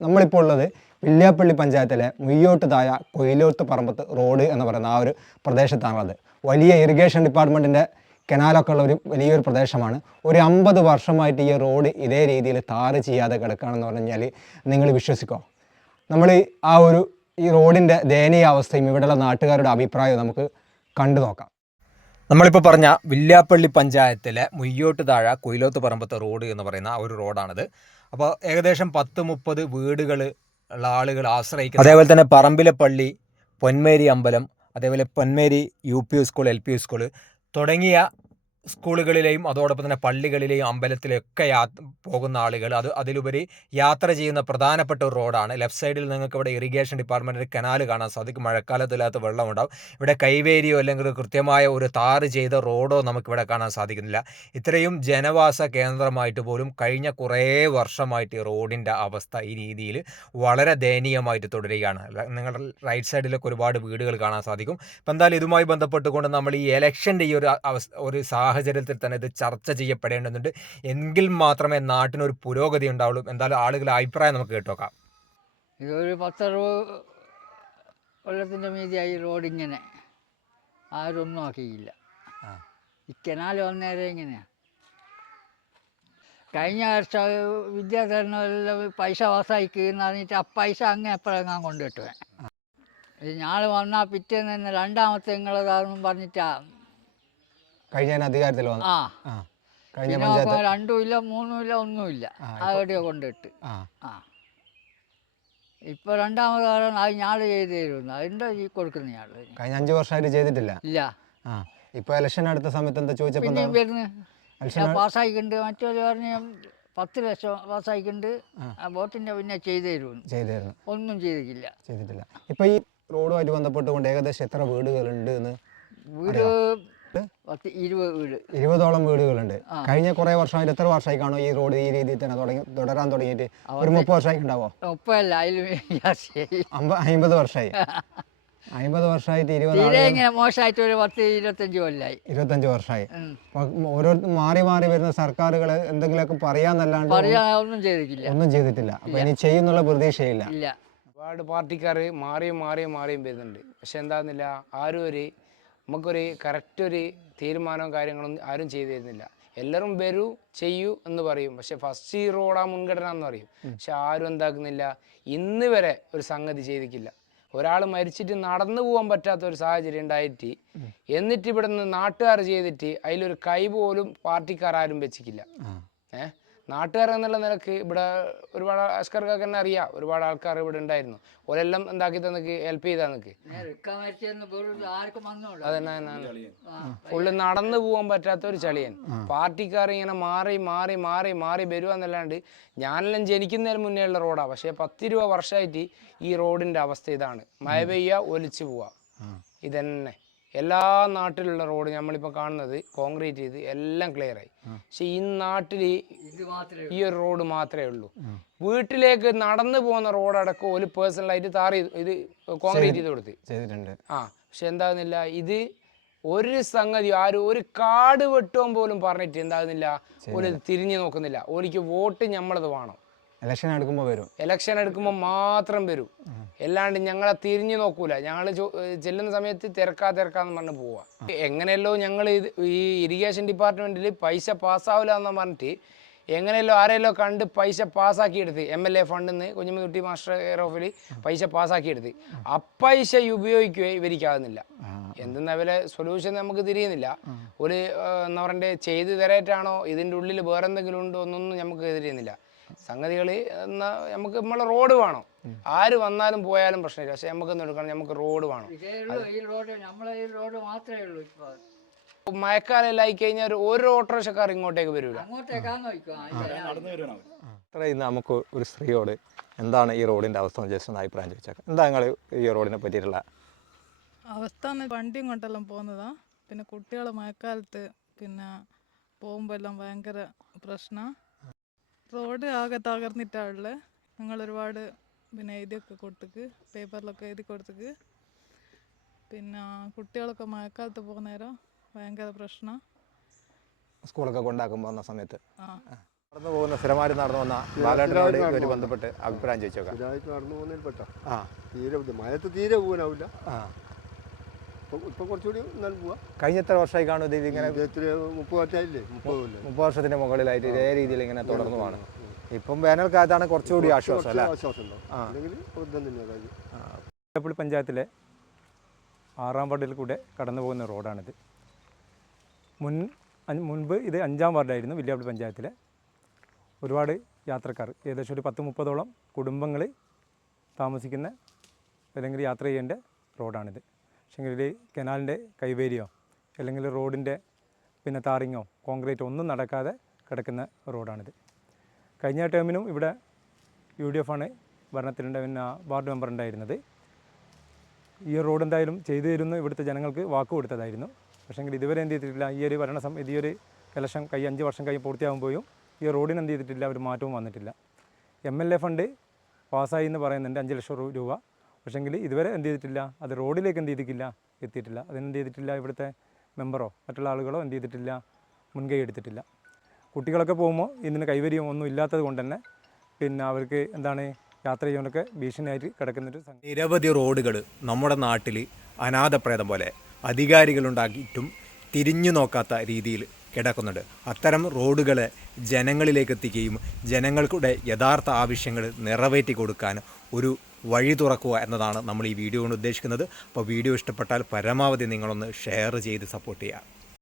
നമ്മളിപ്പോൾ ഉള്ളത് വില്യാപ്പള്ളി പഞ്ചായത്തിലെ മുയ്യോട്ട് തായ കൊയിലോത്ത് പറമ്പത്ത് റോഡ് എന്ന് പറയുന്ന ആ ഒരു പ്രദേശത്താണുള്ളത്. വലിയ ഇറിഗേഷൻ ഡിപ്പാർട്ട്മെന്റിന്റെ കനാലൊക്കെ ഉള്ള ഒരു വലിയൊരു പ്രദേശമാണ്. ഒരു അമ്പത് വർഷമായിട്ട് ഈ റോഡ് ഇതേ രീതിയിൽ താറ് ചെയ്യാതെ കിടക്കുകയാണെന്ന് പറഞ്ഞു കഴിഞ്ഞാൽ നിങ്ങൾ വിശ്വസിക്കോ? നമ്മൾ ആ ഒരു ഈ റോഡിന്റെ ദയനീയ അവസ്ഥയും ഇവിടെയുള്ള നാട്ടുകാരുടെ അഭിപ്രായവും നമുക്ക് കണ്ടു നോക്കാം നമ്മളിപ്പോൾ പറഞ്ഞ വില്യാപ്പള്ളി പഞ്ചായത്തിലെ മുയ്യോട്ട് താഴ കൊയിലോത്ത് പറമ്പത്തെ റോഡ് എന്ന് പറയുന്ന ഒരു റോഡാണിത്. അപ്പോൾ ഏകദേശം പത്ത് മുപ്പത് വീടുകൾ ഉള്ള ആളുകൾ ആശ്രയിക്കുന്നത് അതേപോലെ തന്നെ പറമ്പിലെ പള്ളി പൊന്മേരി അമ്പലം അതേപോലെ Ponmeri U P school L P school തുടങ്ങിയ സ്കൂളുകളിലെയും അതോടൊപ്പം തന്നെ പള്ളികളിലെയും അമ്പലത്തിലെയും ഒക്കെ യാ പോകുന്ന ആളുകൾ അത് അതിലുപരി യാത്ര ചെയ്യുന്ന പ്രധാനപ്പെട്ട ഒരു റോഡാണ്. ലെഫ്റ്റ് സൈഡിൽ നിങ്ങൾക്ക് ഇവിടെ ഇറിഗേഷൻ ഡിപ്പാർട്ട്മെന്റിന്റെ കനാൽ കാണാൻ സാധിക്കും. മഴക്കാലത്തില്ലാത്ത വെള്ളമുണ്ടാവും. ഇവിടെ കൈവേരിയോ അല്ലെങ്കിൽ കൃത്യമായ ഒരു താറ് ചെയ്ത റോഡോ നമുക്കിവിടെ കാണാൻ സാധിക്കുന്നില്ല. ഇത്രയും ജനവാസ കേന്ദ്രമായിട്ട് പോലും കഴിഞ്ഞ കുറേ വർഷമായിട്ട് ഈ റോഡിന്റെ അവസ്ഥ ഈ രീതിയിൽ വളരെ ദയനീയമായിട്ട് തുടരുകയാണ്. നിങ്ങളുടെ റൈറ്റ് സൈഡിലൊക്കെ ഒരുപാട് വീടുകൾ കാണാൻ സാധിക്കും. ഇപ്പം എന്തായാലും ഇതുമായി ബന്ധപ്പെട്ടുകൊണ്ട് നമ്മൾ ഈ ഇലക്ഷന്റെ ഈ ഒരു അവസ്ഥ ഒരു സാഹചര്യത്തിൽ തന്നെ ഇത് ചർച്ച ചെയ്യപ്പെടേണ്ടതുണ്ട്. എങ്കിൽ മാത്രമേ നാട്ടിനൊരു പുരോഗതി ഉണ്ടാവുള്ളൂ. എന്തായാലും ആളുകളെ അഭിപ്രായം നമുക്ക് കേട്ടോക്കാം. ഇതൊരു പത്തറുപത് കൊല്ലത്തിന്റെ മീതിയായി റോഡിങ്ങനെ. ഒന്നും ആക്കിയില്ല. ആ. ഈ കനാൽ വന്നേരം ഇങ്ങനെയാ കഴിഞ്ഞ വർഷം വിദ്യാധരണമെല്ലാം പൈസ പാസ്സായിക്ക് എന്ന് പറഞ്ഞിട്ട് ആ പൈസ അങ്ങ് എപ്പോഴെങ്ങാൻ കൊണ്ടുവിട്ടുവേ ഇത് ഞാൾ വന്നാൽ പിറ്റേന്ന് തന്നെ രണ്ടാമത്തെ നിങ്ങളതാണെന്നും പറഞ്ഞിട്ടാ കഴിഞ്ഞ അധികാരത്തിൽ വന്നു. ആ. കഴിഞ്ഞ പഞ്ചായത്ത് രണ്ടും ഇല്ല മൂന്നും ഇല്ല ഒന്നുമില്ല. ആ, അവിടെയോ കൊണ്ടിട്ട്. ആ. ഇപ്പോൾ രണ്ടാമത് കാരണം അത് ഞാൾ ചെയ്ത് തരുന്നു അതിന്റെ ഈ കൊടുക്കുന്ന ഞാൾ കഴിഞ്ഞ അഞ്ചു വർഷമായിട്ട് ചെയ്തിട്ടില്ല. ഇല്ല. ആ. ഇപ്പോൾ ഇലക്ഷൻ അടുത്ത സമയത്ത് എന്താ ചോദിച്ചപ്പോ വരുന്നു. പാസ്സായിക്കുണ്ട്. മറ്റൊരു പറഞ്ഞ പത്ത് ലക്ഷം പാസ്സായിക്കുണ്ട്. വോട്ടിന്റെ പിന്നെ ചെയ്തു തരുമെന്ന് തരുന്നു ഒന്നും ചെയ്തിട്ടില്ല. ചെയ്തിട്ടില്ല. ഇപ്പൊ ഈ റോഡുമായിട്ട് ബന്ധപ്പെട്ടുകൊണ്ട് ഏകദേശം എത്ര വീടുകളുണ്ട് എന്ന് വീട് പത്ത് ഇരുപത് വീട്. ഇരുപതോളം വീടുകളുണ്ട്. കഴിഞ്ഞ കുറെ വർഷമായിട്ട് എത്ര വർഷമായി കാണോ ഈ റോഡ് ഈ രീതിയിൽ തന്നെ തുടങ്ങി തുടരാൻ തുടങ്ങിയിട്ട്? ഒരു മുപ്പത് വർഷമായി ഉണ്ടാവോ മുപ്പതല്ല അമ്പത് വർഷമായി. അമ്പത് വർഷമായിട്ട് ഇരുപത് മോശമായിട്ട് ഒരു പത്ത് ഇരുപത്തഞ്ച് കൊല്ലായി. ഇരുപത്തഞ്ച് വർഷമായി. ഓരോ മാറി മാറി വരുന്ന സർക്കാരുകൾ എന്തെങ്കിലുമൊക്കെ പറയാന്നല്ലാണ്ട് ഒന്നും ചെയ്തിട്ടില്ല. ഒന്നും ചെയ്തിട്ടില്ല. അപ്പോൾ ഇനി ചെയ്യുന്നുള്ള പ്രതീക്ഷയില്ല. ഇല്ല. ഒരുപാട് പാർട്ടിക്കാർ മാറിയും മാറിയും മാറിയും വരുന്നുണ്ട്. പക്ഷെ എന്താന്നില്ല ആരും ഒരു നമുക്കൊരു കറക്റ്റ് ഒരു തീരുമാനവും കാര്യങ്ങളൊന്നും ആരും ചെയ്തു തരുന്നില്ല. എല്ലാവരും വരൂ ചെയ്യൂ എന്ന് പറയും. പക്ഷെ ഫസ്റ്റ് ഈ റോഡാ മുൻഗണന എന്ന് പറയും. പക്ഷെ ആരും എന്താക്കുന്നില്ല. ഇന്ന് വരെ ഒരു സംഗതി ചെയ്തിട്ടില്ല. ഒരാൾ മരിച്ചിട്ട് നടന്നു പോകാൻ പറ്റാത്ത ഒരു സാഹചര്യം ഉണ്ടായിട്ട് എന്നിട്ട് ഇവിടെ നിന്ന് നാട്ടുകാർ ചെയ്തിട്ട് അതിലൊരു കൈ പോലും പാർട്ടിക്കാർ ആരും വെച്ചിട്ടില്ല. ഏഹ് നാട്ടുകാർ എന്നുള്ള നിലയ്ക്ക് ഇവിടെ ഒരുപാട് അസ്കർക്കൊക്കെ തന്നെ അറിയാം. ഒരുപാട് ആൾക്കാർ ഇവിടെ ഉണ്ടായിരുന്നു. ഓരെല്ലാം എന്താക്കി തന്നെ ഹെൽപ്പ് ചെയ്താ നിക്ക് അതന്നെ ഫുള്ള് നടന്നു പോകാൻ പറ്റാത്ത ഒരു ചളിയൻ. പാർട്ടിക്കാർ ഇങ്ങനെ മാറി മാറി മാറി മാറി വരുവാന്നല്ലാണ്ട് ഞാനെല്ലാം ജനിക്കുന്നതിന് മുന്നേ ഉള്ള റോഡാ. പക്ഷേ രൂപ വർഷമായിട്ട് ഈ റോഡിന്റെ അവസ്ഥ ഇതാണ്. മഴ പെയ്യ ഒലിച്ചു പോവാ. ഇതന്നെ. എല്ലാ നാട്ടിലുള്ള റോഡ് നമ്മളിപ്പോൾ കാണുന്നത് കോൺക്രീറ്റ് ചെയ്ത് എല്ലാം ക്ലിയർ ആയി. പക്ഷെ ഈ നാട്ടിൽ ഈ ഒരു റോഡ് മാത്രമേ ഉള്ളൂ. വീട്ടിലേക്ക് നടന്നു പോകുന്ന റോഡ് റോഡടക്കം ഒരു പേഴ്സണലായിട്ട് ചെയ്ത് ഇത് കോൺക്രീറ്റ് ചെയ്ത് കൊടുത്ത്. ചെയ്തിട്ടുണ്ട്. ആ. പക്ഷെ എന്താകുന്നില്ല ഇത് ഒരു സംഗതി ആരും ഒരു കാട് വെട്ടുവാൻ പോലും പറഞ്ഞിട്ട് എന്താകുന്നില്ല ഒരു തിരിഞ്ഞു നോക്കുന്നില്ല. ഒരിക്കൽ വോട്ട് ഞമ്മളത് വേണം. ഇലക്ഷൻ എടുക്കുമ്പോൾ വരും. ഇലക്ഷൻ എടുക്കുമ്പോൾ മാത്രം വരും. അല്ലാണ്ട് ഞങ്ങളെ തിരിഞ്ഞു നോക്കൂല. ഞങ്ങൾ ചെല്ലുന്ന സമയത്ത് തിരക്കാ തിരക്കാന്ന് പറഞ്ഞ് പോവാ. എങ്ങനെയല്ലോ ഞങ്ങൾ ഈ ഇറിഗേഷൻ ഡിപ്പാർട്ട്മെന്റിൽ പൈസ പാസ്സാവില്ല എന്ന് പറഞ്ഞിട്ട് എങ്ങനെയല്ലോ ആരെയല്ലോ കണ്ട് പൈസ പാസ്സാക്കി എടുത്ത് എം എൽ എ ഫണ്ടിൽ നിന്ന് കുഞ്ഞുമുട്ടി മാസ്റ്റർ കെയർ ഓഫിൽ പൈസ പാസ്സാക്കി എടുത്ത് പൈസ ഉപയോഗിക്കുകയും ഇവരിക്കാകുന്നില്ല എന്തെന്ന വില സൊല്യൂഷൻ നമുക്ക് തിരിയുന്നില്ല. ഒരു ആ, എന്താ പറയണ്ടേ ചെയ്ത് തരേറ്റാണോ ഇതിന്റെ ഉള്ളിൽ വേറെന്തെങ്കിലും ഉണ്ടോ എന്നൊന്നും നമുക്ക് തിരിയുന്നില്ല. സംഗതികൾ എന്നാ നമുക്ക് നമ്മളെ റോഡ് വേണം. ആര് വന്നാലും പോയാലും പ്രശ്നമില്ല. പക്ഷെ നമുക്ക് എടുക്കണം. നമുക്ക് റോഡ് വേണം. ഇതേ ഈ റോഡ്. നമ്മളെ റോഡ് മാത്രമേ ഉള്ളൂ ഇപ്പോൾ മഴക്കാലം ആയി കഴിഞ്ഞാൽ ഒരു- ഒരു ഓട്ടോറിക്ഷക്കാർ ഇങ്ങോട്ടേക്ക് വരൂല. നമുക്ക് ഒരു സ്ത്രീയോട് എന്താണ് ഈ റോഡിന്റെ അവസ്ഥ എന്ന് ജസ്റ്റ് ഒന്ന് അഭിപ്രായം ചോദിച്ചേക്കാം എന്താ നിങ്ങൾ ഈ റോഡിനെ പറ്റിയിട്ടുള്ള അവസ്ഥ വണ്ടി വണ്ടിയും കൊണ്ടെല്ലാം പോകുന്നതാ. പിന്നെ കുട്ടികൾ മഴക്കാലത്ത് പിന്നെ പോകുമ്പോൾ എല്ലാം ഭയങ്കര പ്രശ്ന. റോഡ് ആകെ തകർന്നിട്ടാണുള്ളത് ഞങ്ങൾ ഒരുപാട് പിന്നെ എഴുതിയൊക്കെ കൊടുത്തേക്ക്. പേപ്പറിലൊക്കെ എഴുതി കൊടുത്തേക്ക്. പിന്നെ കുട്ടികളൊക്കെ മഴക്കാലത്ത് പോകുന്ന നേരം ഭയങ്കര പ്രശ്നം. സ്കൂളൊക്കെ കൊണ്ടാക്കുമ്പോൾ വന്ന സമയത്ത്. നടന്നു പോകുന്ന സ്ഥിരമായിട്ട് നടന്നു വന്ന ബാലേട്ടനോട് ഇവർ ബന്ധപ്പെട്ട് അഭിപ്രായം ചോദിച്ചോക്കാം. സ്ഥിരമായിട്ട് നടന്നു പോകുന്നതിൽ പെട്ടോ ആ. തീരെ മഴത്ത് തീരെ പോകാനാവില്ല ആ. ഇപ്പം ഇപ്പം കുറച്ചുകൂടി നല്ല പോവാം. കഴിഞ്ഞ എത്ര വർഷമായി കാണും ഇത് ഇങ്ങനെ ഇത് എത്ര മുപ്പത് വർഷമായില്ലേ? മുപ്പത് മുപ്പത് വർഷത്തിന് മുകളിലായിട്ട് ഇതേ രീതിയിൽ ഇങ്ങനെ തുടർന്നു പോവാണ് ഇപ്പം വേനൽക്കാലത്താണ് കുറച്ചുകൂടി ആശ്വാസം അല്ലേ? ആശ്വാസം വേപ്പള്ളി പഞ്ചായത്തിലെ ആറാം വാർഡിൽ കൂടെ കടന്നു പോകുന്ന റോഡാണിത്. മുൻ മുൻപ് ഇത് അഞ്ചാം വാർഡായിരുന്നു വില്യാപ്പള്ളി പഞ്ചായത്തിലെ. ഒരുപാട് യാത്രക്കാർ ഏകദേശം ഒരു പത്ത് മുപ്പതോളം കുടുംബങ്ങൾ താമസിക്കുന്ന അല്ലെങ്കിൽ യാത്ര ചെയ്യേണ്ട റോഡാണിത്. പക്ഷേങ്കിൽ കനാലിന്റെ കൈവേരിയോ അല്ലെങ്കിൽ റോഡിന്റെ പിന്നെ താറിങ്ങോ കോൺക്രീറ്റോ ഒന്നും നടക്കാതെ കിടക്കുന്ന റോഡാണിത്. കഴിഞ്ഞ ടേമിനും ഇവിടെ യു ഡി എഫാണ് ഭരണത്തിലുണ്ട് പിന്നെ വാർഡ് മെമ്പർ ഉണ്ടായിരുന്നത്. ഈ റോഡ് എന്തായാലും ചെയ്തു തരുന്നു ഇവിടുത്തെ ജനങ്ങൾക്ക് വാക്ക് കൊടുത്തതായിരുന്നു. പക്ഷേങ്കിൽ ഇതുവരെ എന്ത് ചെയ്തിട്ടില്ല ഈ ഒരു ഭരണ സം ഈ ഒരു ഇലക്ഷൻ കൈ അഞ്ച് വർഷം കൈ പൂർത്തിയാകുമ്പോഴും ഈ റോഡിന് എന്ത് ചെയ്തിട്ടില്ല ഒരു മാറ്റവും വന്നിട്ടില്ല. എം എൽ എ ഫണ്ട് പാസ്സായി എന്ന് പറയുന്നുണ്ട് അഞ്ച് ലക്ഷം രൂപ. പക്ഷേങ്കിൽ ഇതുവരെ എന്ത് ചെയ്തിട്ടില്ല. അത് റോഡിലേക്ക് എന്ത് ചെയ്തിട്ടില്ല. എത്തിയിട്ടില്ല. അതിനെന്ത് ചെയ്തിട്ടില്ല? ഇവിടുത്തെ മെമ്പറോ മറ്റുള്ള ആളുകളോ എന്ത് ചെയ്തിട്ടില്ല? മുൻകൈ എടുത്തിട്ടില്ല. കുട്ടികളൊക്കെ പോകുമ്പോൾ ഇതിന് കൈവരിയും ഒന്നും ഇല്ലാത്തത് കൊണ്ട് തന്നെ പിന്നെ അവർക്ക് എന്താണ് യാത്ര ചെയ്യാനൊക്കെ ഭീഷണിയായിട്ട് കിടക്കുന്നൊരു നിരവധി റോഡുകൾ നമ്മുടെ നാട്ടിൽ അനാഥപ്രേതം പോലെ അധികാരികളുണ്ടാക്കിയിട്ടും തിരിഞ്ഞു നോക്കാത്ത രീതിയിൽ കിടക്കുന്നുണ്ട്. അത്തരം റോഡുകളെ ജനങ്ങളിലേക്ക് എത്തിക്കുകയും ജനങ്ങൾക്കുടെ യഥാർത്ഥ ആവശ്യങ്ങൾ നിറവേറ്റി കൊടുക്കാൻ ഒരു വഴി തുറക്കുക എന്നതാണ് നമ്മൾ ഈ വീഡിയോ കൊണ്ട് ഉദ്ദേശിക്കുന്നത്. അപ്പോൾ വീഡിയോ ഇഷ്ടപ്പെട്ടാൽ പരമാവധി നിങ്ങളൊന്ന് ഷെയർ ചെയ്ത് സപ്പോർട്ട് ചെയ്യുക.